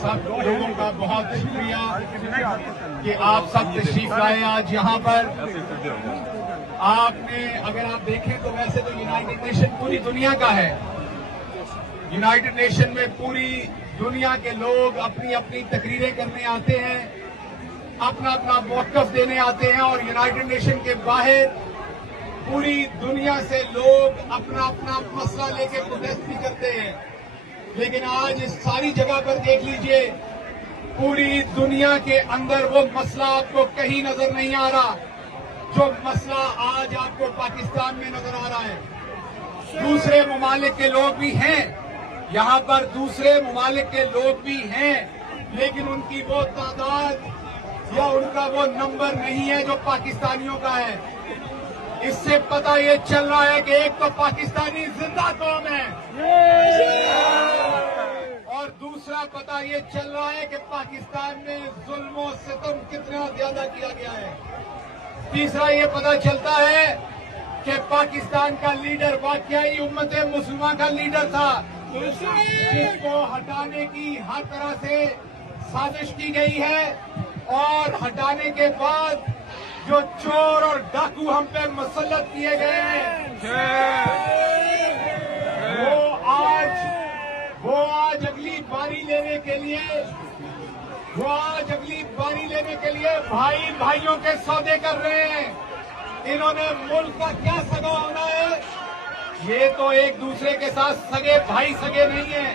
سب لوگوں کا بہت شکریہ کہ آپ سب تشریف لائے آج یہاں پر. آپ نے اگر آپ دیکھیں تو ویسے تو یونائیٹڈ نیشن پوری دنیا کا ہے. یونائیٹڈ نیشن میں پوری دنیا کے لوگ اپنی اپنی تقریریں کرنے آتے ہیں, اپنا اپنا موقف دینے آتے ہیں, اور یونائیٹڈ نیشن کے باہر پوری دنیا سے لوگ اپنا اپنا مسئلہ لے کے پروٹیسٹ بھی کرتے ہیں. لیکن آج اس ساری جگہ پر دیکھ لیجئے, پوری دنیا کے اندر وہ مسئلہ آپ کو کہیں نظر نہیں آ رہا جو مسئلہ آج آپ کو پاکستان میں نظر آ رہا ہے. دوسرے ممالک کے لوگ بھی ہیں یہاں پر, دوسرے ممالک کے لوگ بھی ہیں, لیکن ان کی وہ تعداد یا ان کا وہ نمبر نہیں ہے جو پاکستانیوں کا ہے. اس سے پتہ یہ چل رہا ہے کہ ایک تو پاکستانی زندہ قوم ہے, اور دوسرا پتہ یہ چل رہا ہے کہ پاکستان میں ظلم و ستم کتنا زیادہ کیا گیا ہے. تیسرا یہ پتہ چلتا ہے کہ پاکستان کا لیڈر واقعی امت مسلمہ کا لیڈر تھا, جس کو ہٹانے کی ہر طرح سے سازش کی گئی ہے, اور ہٹانے کے بعد جو چور اور ڈاکو ہم پہ مسلط کیے گئے ہیں, وہ آج اگلی باری لینے کے لیے بھائی بھائیوں کے سودے کر رہے ہیں. انہوں نے ملک کا کیا سگا ہونا ہے؟ یہ تو ایک دوسرے کے ساتھ سگے بھائی سگے نہیں ہیں,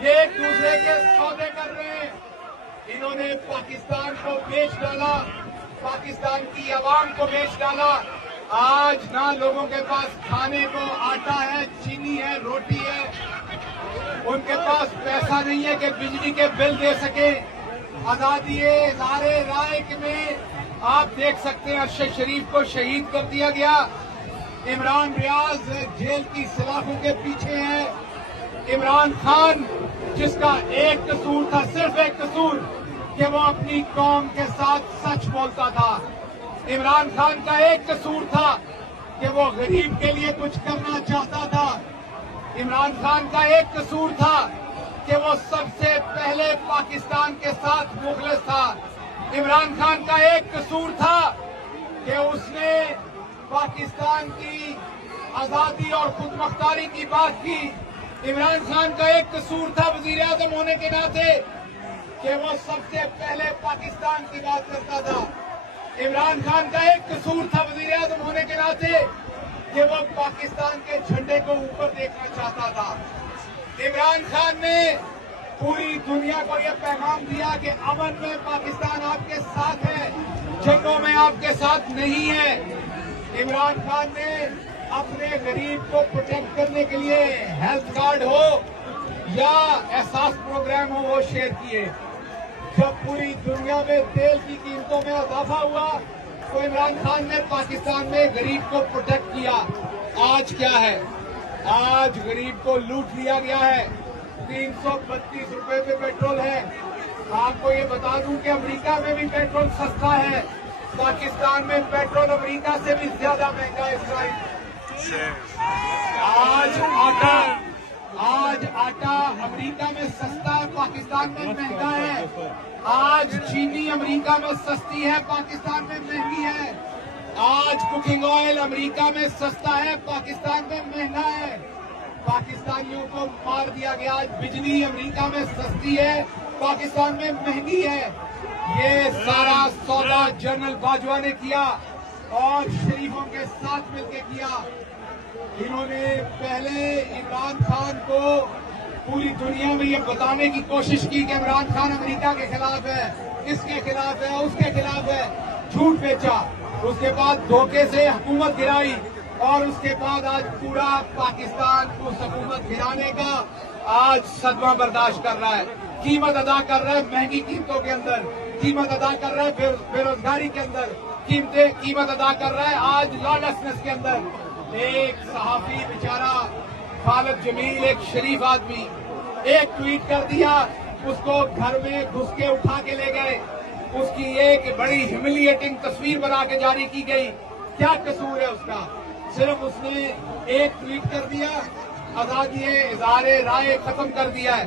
یہ ایک دوسرے کے سودے کر رہے ہیں. انہوں نے پاکستان کو بیچ ڈالا, پاکستان کی عوام کو بیچ ڈالا. آج نہ لوگوں کے پاس کھانے کو آٹا ہے, چینی ہے, روٹی ہے, ان کے پاس پیسہ نہیں ہے کہ بجلی کے بل دے سکیں. آزادی اظہار رائے میں آپ دیکھ سکتے ہیں ارشد شریف کو شہید کر دیا گیا. عمران ریاض جیل کی سلاخوں کے پیچھے ہے. عمران خان جس کا ایک قصور تھا, صرف ایک قصور, کہ وہ اپنی قوم کے ساتھ سچ بولتا تھا. عمران خان کا ایک قصور تھا کہ وہ غریب کے لیے کچھ کرنا چاہتا تھا. عمران خان کا ایک قصور تھا کہ وہ سب سے پہلے پاکستان کے ساتھ مخلص تھا. عمران خان کا ایک قصور تھا کہ اس نے پاکستان کی آزادی اور خود مختاری کی بات کی. عمران خان کا ایک قصور تھا وزیر اعظم ہونے کے ناطے کہ وہ سب سے پہلے پاکستان کی بات کرتا تھا. عمران خان کا ایک قصور تھا وزیر اعظم ہونے کے ناطے کہ وہ پاکستان کے جھنڈے کو اوپر دیکھنا چاہتا تھا. عمران خان نے پوری دنیا کو یہ پیغام دیا کہ امن میں پاکستان آپ کے ساتھ ہے, جنگوں میں آپ کے ساتھ نہیں ہے. عمران خان نے اپنے غریب کو پروٹیکٹ کرنے کے لیے ہیلتھ کارڈ ہو یا احساس پروگرام ہو وہ شیئر کیے. جب پوری دنیا میں تیل کی قیمتوں میں اضافہ ہوا تو عمران خان نے پاکستان میں غریب کو پروٹیکٹ کیا. آج کیا ہے؟ آج غریب کو لوٹ لیا گیا ہے. 332 روپے پہ پیٹرول ہے. آپ کو یہ بتا دوں کہ امریکہ میں بھی پیٹرول سستا ہے, پاکستان میں پیٹرول امریکہ سے بھی زیادہ مہنگا ہے. آج آٹا امریکہ میں سستا ہے, پاکستان میں مہنگا ہے. آج چینی امریکہ میں سستی ہے, پاکستان میں مہنگی ہے. آج کوکنگ آئل امریکہ میں سستا ہے, پاکستان میں مہنگا ہے. پاکستانیوں کو مار دیا گیا. آج بجلی امریکہ میں سستی ہے, پاکستان میں مہنگی ہے. یہ سارا سودا جنرل باجوہ نے کیا اور شریفوں کے ساتھ مل کے کیا. انہوں نے پہلے عمران خان کو پوری دنیا میں یہ بتانے کی کوشش کی کہ عمران خان امریکہ کے خلاف ہے, اس کے خلاف ہے, اس کے خلاف ہے, جھوٹ بیچا. اس کے بعد دھوکے سے حکومت گرائی, اور اس کے بعد آج پورا پاکستان اس حکومت گرانے کا آج صدمہ برداشت کر رہا ہے, قیمت ادا کر رہا ہے. مہنگی قیمتوں کے اندر قیمت ادا کر رہا ہے, بے روزگاری کے اندر قیمت ادا کر رہا ہے, آج لالسنس کے اندر. ایک صحافی بیچارہ خالد جمیل, ایک شریف آدمی, ایک ٹویٹ کر دیا, اس کو گھر میں گھس کے اٹھا کے لے گئے, اس کی ایک بڑی ہیوملیٹنگ تصویر بنا کے جاری کی گئی. کیا قصور ہے اس کا؟ صرف اس نے ایک ٹویٹ کر دیا, آزادی اظہار رائے ختم کر دیا ہے.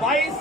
22